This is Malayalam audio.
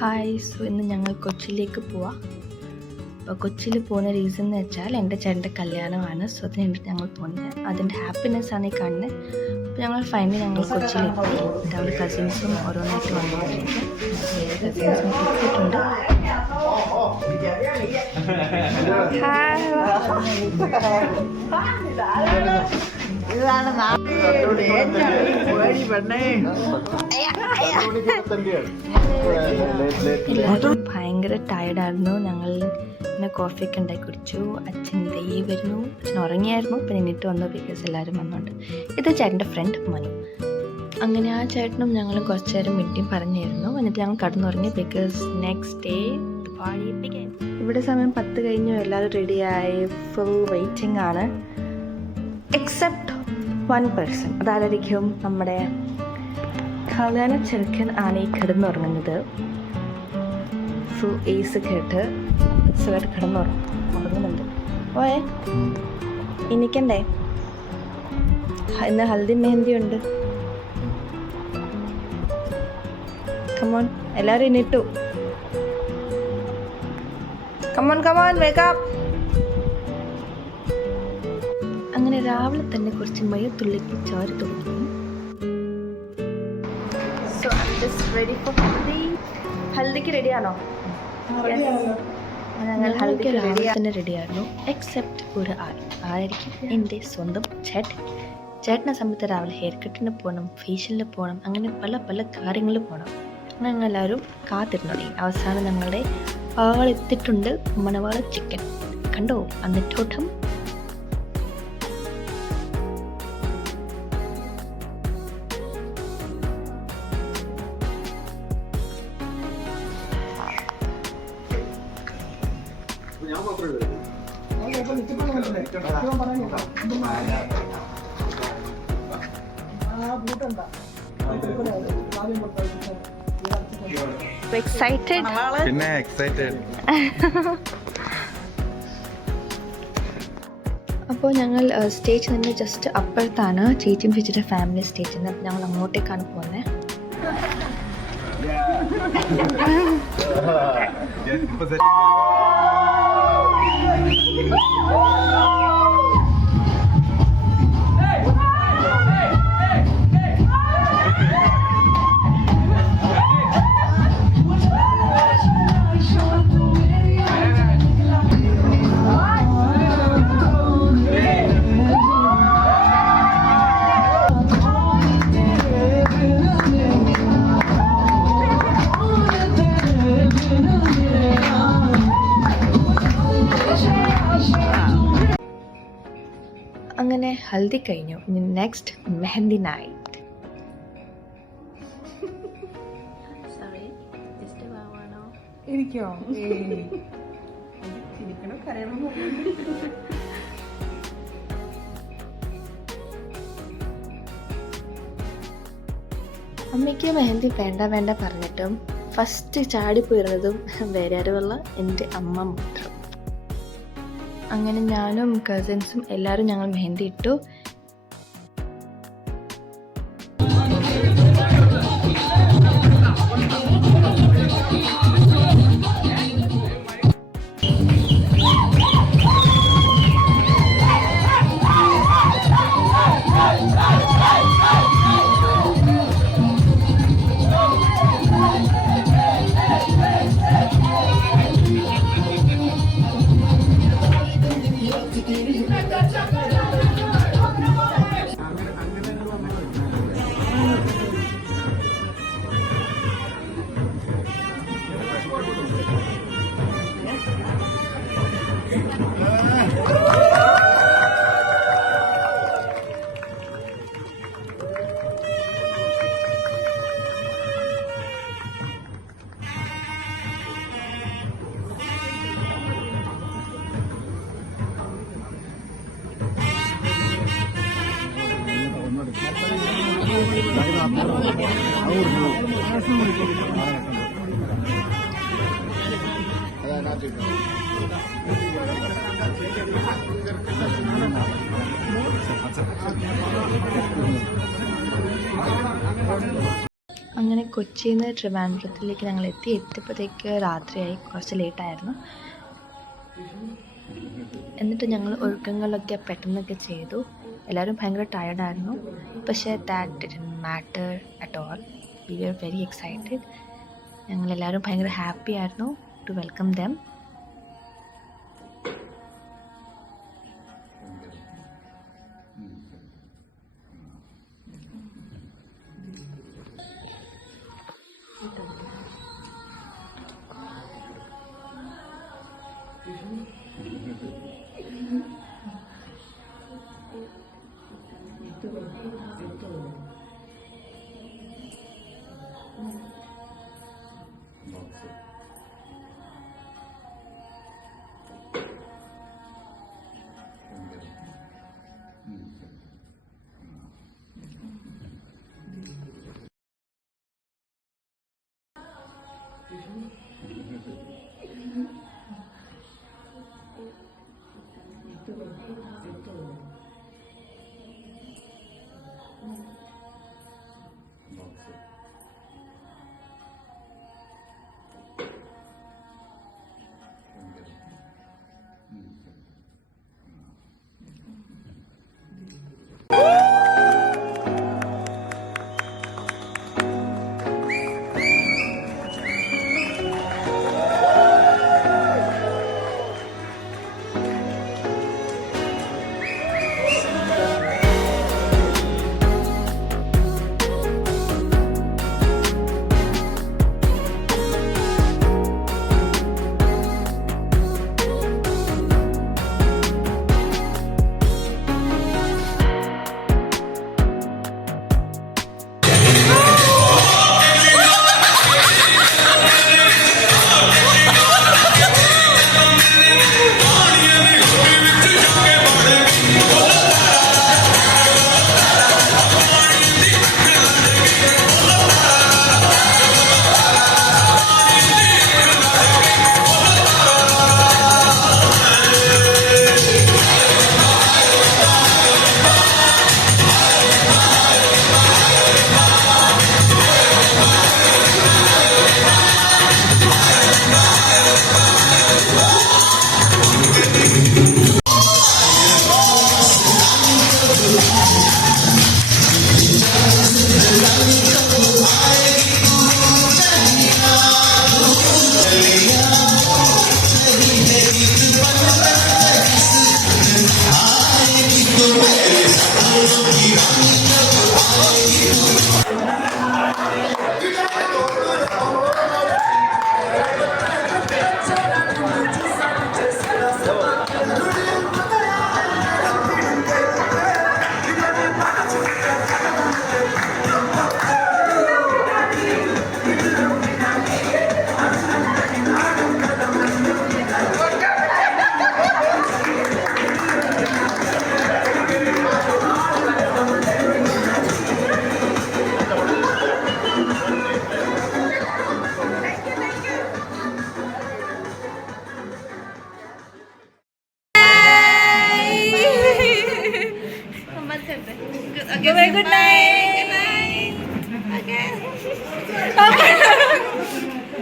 ഹായ്. സോ ഇന്ന് ഞങ്ങൾ കൊച്ചിയിലേക്ക് പോവാം. അപ്പോൾ കൊച്ചിയിൽ പോകുന്ന റീസൺ എന്ന് വെച്ചാൽ എൻ്റെ ചേട്ടൻ്റെ കല്യാണമാണ്. സോ അതിന് വേണ്ടിയിട്ട് ഞങ്ങൾ പോകുന്നത്. അതിൻ്റെ ഹാപ്പിനെസ്സാണ് ഈ കാണുന്നത്. അപ്പോൾ ഞങ്ങൾ ഫൈനലി കൊച്ചിയിലെത്തി. ഞങ്ങൾ കസിൻസും ഓരോന്നായിട്ട് വന്നിട്ടുണ്ട്. കസിൻസും എത്തിയിട്ടുണ്ട്. എല്ലാവരും ഭയങ്കര ടയർഡായിരുന്നു. ഞങ്ങൾ പിന്നെ കോഫിയൊക്കെ ഉണ്ടാക്കി കുടിച്ചു. അച്ഛൻ ദൈവം വരുന്നു. അച്ഛൻ ഉറങ്ങിയായിരുന്നു. പിന്നെ എണീറ്റ് വന്നു. ബിക്കോസ് എല്ലാവരും വന്നുകൊണ്ട്. ഇത് ചേട്ടൻ്റെ ഫ്രണ്ട് മനു. അങ്ങനെ ആ ചേട്ടനും ഞങ്ങളും കുറച്ച് നേരം മീറ്റിംഗ് പറഞ്ഞിരുന്നു. എന്നിട്ട് ഞങ്ങൾ കടന്നുറങ്ങി. Because next day party begin. ഇവിടെ സമയം 10 കഴിഞ്ഞു. എല്ലാവരും റെഡിയായി. ഫുൾ വെയിറ്റിംഗ് ആണ്. Except 1 person. അതായിരിക്കും നമ്മുടെ കല്യാണ ചെറുക്കൻ ആണ് ഈ കിടന്നുറങ്ങുന്നത്. ഫുൾ ഏസ് കേട്ട് സുഖമായിട്ട് കിടന്നുറങ്ങുന്നുണ്ട്. ഓയെ എനിക്കണ്ടേ ഇന്ന് ഹൽദി മെഹന്തി ഉണ്ട്. കമോൺ എല്ലാവരും എണീറ്റു. Come on come on wake up. അങ്ങനെ രാവിലെ തന്നെ കുറച്ച് മഴത്തുള്ളിക്ക് ചോര തുടങ്ങി. So I am just ready for haldi. ഹൽദിക്ക് റെഡിയാണോ? ഞങ്ങൾ ഹൽദിക്ക് രാവിലെ തന്നെ റെഡിയായിരുന്നു. എക്സെപ്റ്റ് ഒരു ആരായിരിക്കും? എൻ്റെ സ്വന്തം ചേട്ടനെ സമയത്ത് രാവിലെ ഹെയർ കട്ടിന് പോകണം, ഫേഷ്യലിന് പോകണം, അങ്ങനെ പല പല കാര്യങ്ങളിൽ പോകണം. ഞങ്ങൾ എല്ലാവരും കാത്തിരുന്നു. അവസാനം ഞങ്ങളുടെ ആളെത്തിയിട്ടുണ്ട്. മണവാള ചിക്കൻ കണ്ടോ അന്നിട്ടോട്ടം. പിന്നെ എക്സൈറ്റഡ്. അപ്പോൾ ഞങ്ങൾ സ്റ്റേജ് നിന്ന് ജസ്റ്റ് അപ്പുറത്താണ് ചേച്ചിയും ചേച്ചിയുടെ ഫാമിലി സ്റ്റേജിൽ നിന്ന്. ഞങ്ങൾ അങ്ങോട്ടേക്കാണ് പോകുന്നത്. അങ്ങനെ ഹൽദി കഴിഞ്ഞു. Next mehndi night. ഇരിക്കോ? അമ്മയ്ക്ക് മെഹന്തി വേണ്ട പറഞ്ഞിട്ടും ഫസ്റ്റ് ചാടിപ്പോയിരുന്നതും വേറെ ആരുമല്ല, എൻ്റെ അമ്മ മാത്രം. അങ്ങനെ ഞാനും കസിൻസും എല്ലാവരും ഞങ്ങൾ മെഹന്തി ഇട്ടു. അങ്ങനെ കൊച്ചിയിൽ നിന്ന് ട്രിവാൻഡ്രത്തിലേക്ക് ഞങ്ങൾ എത്തിയപ്പോഴത്തേക്ക് രാത്രിയായി, കുറച്ച് ലേറ്റായിരുന്നു. എന്നിട്ട് ഞങ്ങൾ ഒരുക്കങ്ങളൊക്കെ പെട്ടെന്നൊക്കെ ചെയ്തു. എല്ലാവരും ഭയങ്കര ടയർഡായിരുന്നു, പക്ഷേ that didn't matter at all. We were very excited. ഞങ്ങളെല്ലാവരും ഭയങ്കര ഹാപ്പി ആയിരുന്നു to welcome them. Good night.